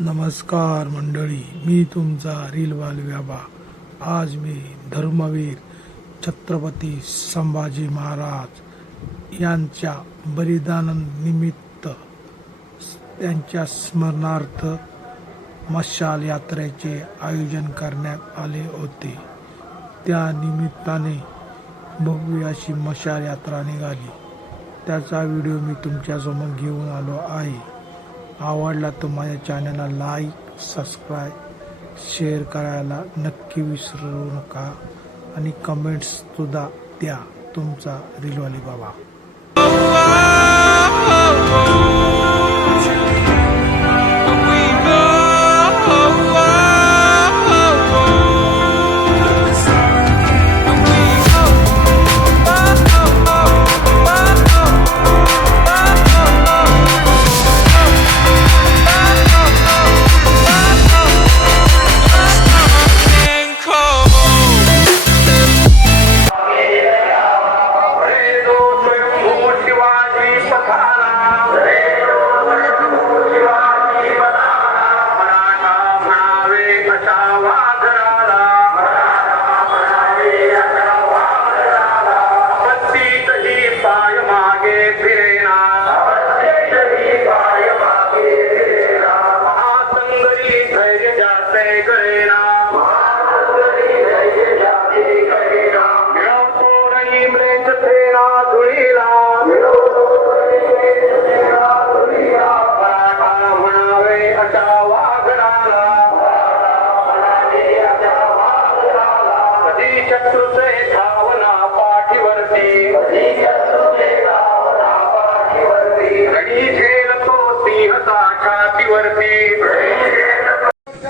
नमस्कार मंडळी मी तुमचा रिलवाल व्याबा. आज मी धर्मवीर छत्रपती संभाजी महाराज यांच्या बलिदानानिमित्त त्यांच्या स्मरणार्थ मशाल यात्रेचे आयोजन करण्यात आले होते. त्या निमित्ताने भव्य अशी मशाल यात्रा निघाली. त्याचा व्हिडिओ मी तुमच्यासमोर घेऊन आलो आहे. आवडला तर माझ्या चॅनलला लाईक सबस्क्राईब शेअर करायला नक्की विसरू नका. आणि कमेंट्स सुद्धा द्या तुमचा रिलवाली बाबा.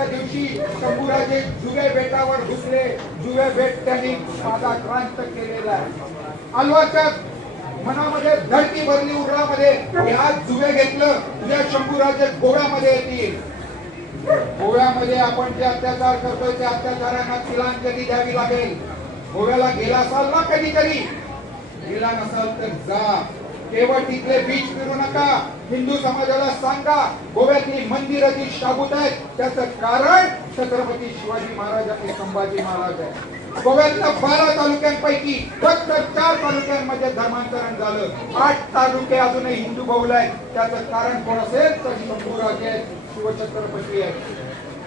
दिवशी शंभूराजे बेटावर घुसले बेट त्यांनी माझा क्रांत केलेला आहे. अलवाच्या मनामध्ये धडकी भरली उडरामध्ये ह्या जुवे घेतलं. तुझ्या शंभूराजे गोव्यामध्ये येतील. गोव्यामध्ये आपण जे अत्याचार करतोय त्या अत्याचारांना तिलांजली द्यावी लागेल. गोव्याला गेला असाल ना कधीतरी? गेला नसाल तर जा. केवळ तिथले बीच फिरू नका. हिंदू समाजाला सांगा गोव्यातली मंदिरं जी शाबूत आहेत त्याचं कारण छत्रपती शिवाजी महाराज आणि संभाजी महाराज आहे गोव्यातल्या बारा तालुक्यांपैकी फक्त चार तालुक्यांमध्ये धर्मांतरण झालं. आठ तालुके अजूनही हिंदू बहुल आहेत. त्याचं कारण कोण असेल? तर शंभूराजे आहेत, शिवछत्रपती आहेत.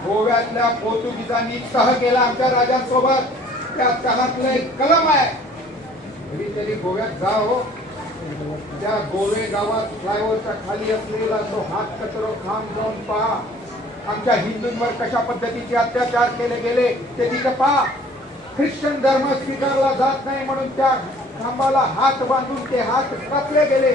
गोव्यातल्या पोर्तुगीजांनी सह केला आमच्या राजांसोबत. त्या तहातलं एक कलम आहे. तरी गोव्यात जा हो. त्या गोवे गावात फ्लायओव्हरच्या खाली असलेला तो हात कचरो खांब जाऊन पहा. आमच्या हिंदूंवर कशा पद्धतीचे अत्याचार केले गेले ते तिथं पहा. ख्रिश्चन धर्म स्वीकारला जात नाही म्हणून त्या खांबाला हात बांधून ते हात कापले गेले.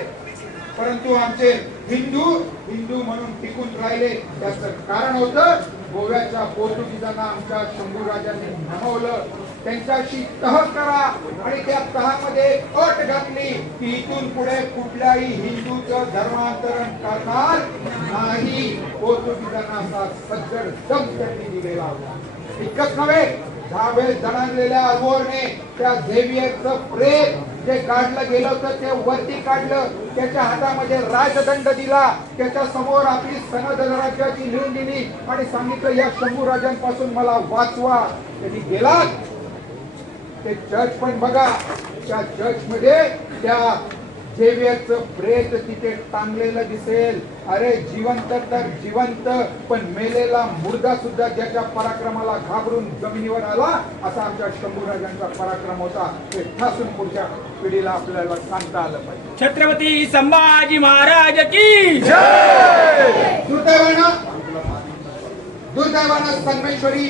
परंतु आमचे हिंदू हिंदू म्हणून टिकून राहिले. त्याचं कारण होतं गोव्याच्या पोर्तुगीजांना आमच्या शंभू राजांनी नमवलं त्यांच्याशी तह करा आणि त्या तहामध्ये अट घातली की इथून पुढे कुठल्याही हिंदूचं धर्मांतरण करणार नाही. पोर्तुगीजांना असा सज्जड दम त्यांनी दिलेला होता. इतकंच नव्हे दहावे जणांलेल्या अगोरने त्या झेवियरचं प्रेम जे काढलं गेलं होतं ते वरती काढलं त्याच्या हातामध्ये राजदंड दिला. त्याच्यासमोर आपली सनद राज्याची लिहून दिली आणि सांगितलं या शंभू राजांपासून मला वाचवा. त्यांनी गेलात? ते चर्च पण बघा. त्या चर्च मध्ये त्या झेवियरचं प्रेत तिथे टांगलेलं दिसेल. अरे जिवंत तर जिवंत पण मेलेला मुर्दा सुद्धा ज्याच्या पराक्रमाला घाबरून जमिनीवर आला असा आमच्या शंभू राजांचा पराक्रम होता. ते ठासून पुढच्या पिढीला आपल्याला सांगता आलं पाहिजे. छत्रपती संभाजी महाराज की दुर्दैवानं दुर्दैवानं संगमेश्वरी